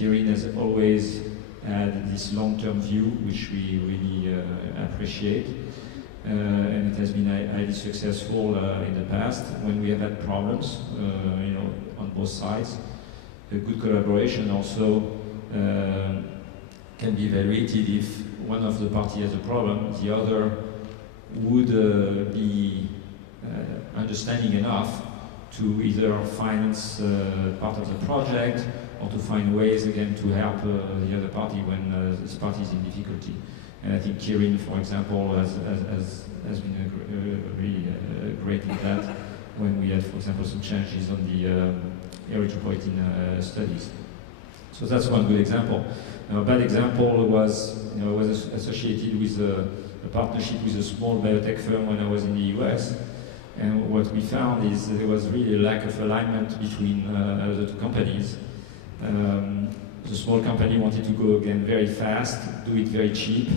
Kirin has always had this long-term view, which we really appreciate. And it has been highly successful in the past when we have had problems, on both sides. A good collaboration also can be evaluated if one of the parties has a problem, the other would be understanding enough to either finance part of the project or to find ways again to help the other party when this party is in difficulty. And I think Kirin, for example, has been really great in that when we had, for example, some changes on the erythropoietin studies. So that's one good example. Now, a bad example was, was associated with a partnership with a small biotech firm when I was in the US. And what we found is there was really a lack of alignment between the two companies. The small company wanted to go again very fast, do it very cheap,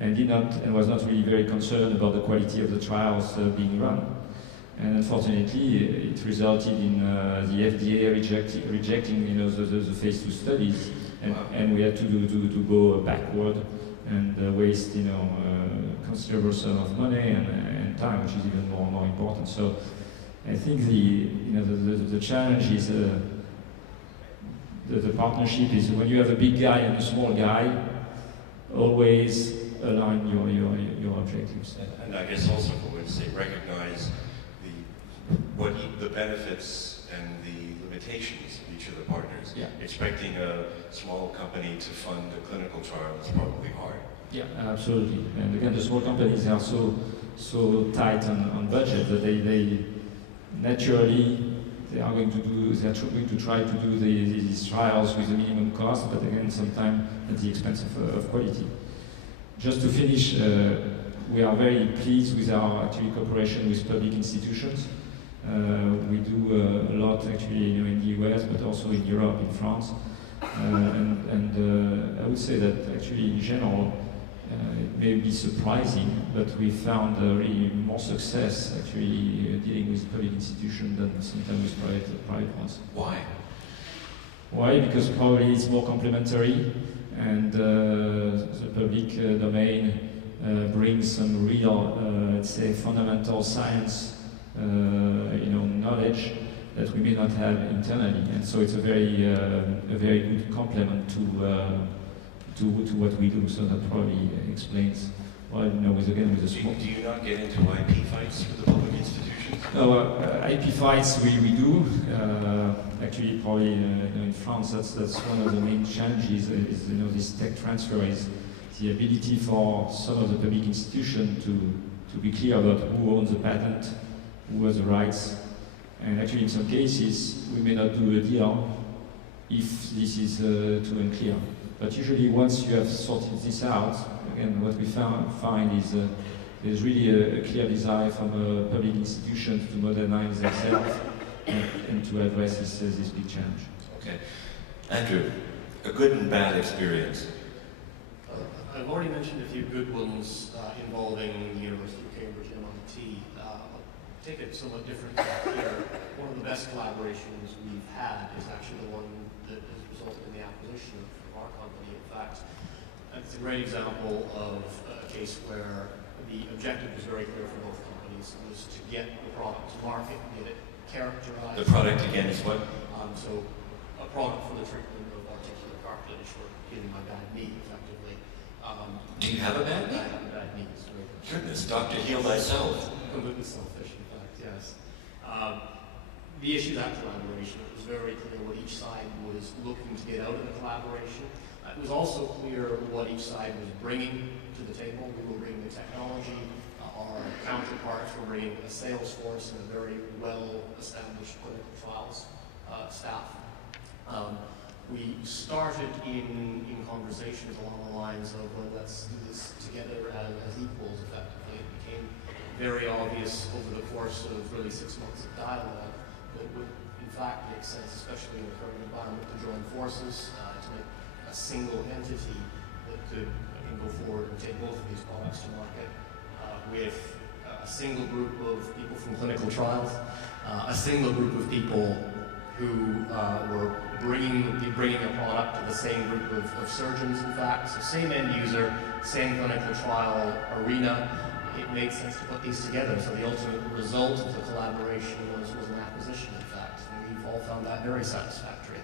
and was not really very concerned about the quality of the trials being run. And unfortunately, it resulted in the FDA rejecting the phase 2 studies, and we had to go backward and waste considerable sum of money and time, which is even more important. So I think the challenge is the partnership is when you have a big guy and a small guy, always align your objectives. And I guess also, for would say, recognize the benefits and the limitations of each of the partners. Yeah. Expecting a small company to fund a clinical trial is probably hard. Yeah, absolutely. And again, the small companies are so tight on budget that they naturally they are going to try to do these trials with a minimum cost, but again, sometimes at the expense of quality. Just to finish, we are very pleased with our cooperation with public institutions. We do a lot actually in the US, but also in Europe, in France. And I would say that actually in general, it may be surprising, but we found really more success actually dealing with public institutions than sometimes with private ones. Why? Why? Because probably it's more complementary, and the public domain brings some real, let's say, fundamental science, knowledge that we may not have internally, and so it's a very good complement to what we do. So that probably explains why, with the small. Do you not get into IP fights with the public institutions? No, IP fights we do. Actually, probably in France, that's one of the main challenges. Is this tech transfer is the ability for some of the public institutions to be clear about who owns the patent, who has the rights, and actually in some cases we may not do a deal if this is too unclear. But usually once you have sorted this out, again what we find is there's really a clear desire from public institutions to modernize themselves and to address this big challenge. Okay. Andrew, a good and bad experience. I've already mentioned a few good ones involving the University of Cambridge and MIT. Take it somewhat different here. One of the best collaborations we've had is actually the one that has resulted in the acquisition of our company. In fact, it's a great example of a case where the objective was very clear for both companies. It was to get the product to market, get it characterized. The product again is what? So a product for the treatment of articular cartilage for healing my bad knee, effectively. Do you have a bad knee? I have a bad knee. Goodness, doctor, heal thyself. Completely selfish, in fact, yes. The issue of that collaboration, it was very clear what each side was looking to get out of the collaboration. It was also clear what each side was bringing to the table. We were bringing the technology. Our counterparts were bringing a sales force and a very well-established clinical trials staff. We started in conversations along the lines of, well, let's do this together as equals, effectively. It became very obvious over the course of really 6 months of dialogue that it would, in fact, make sense, especially in the current environment, to join forces, to make a single entity that could go forward and take both of these products to market with a single group of people from clinical trials, a single group of people who were bringing their product to the same group of surgeons, in fact. So same end user, same clinical trial arena. It made sense to put these together. So the ultimate result of the collaboration was an acquisition, in fact. And we've all found that very satisfactory.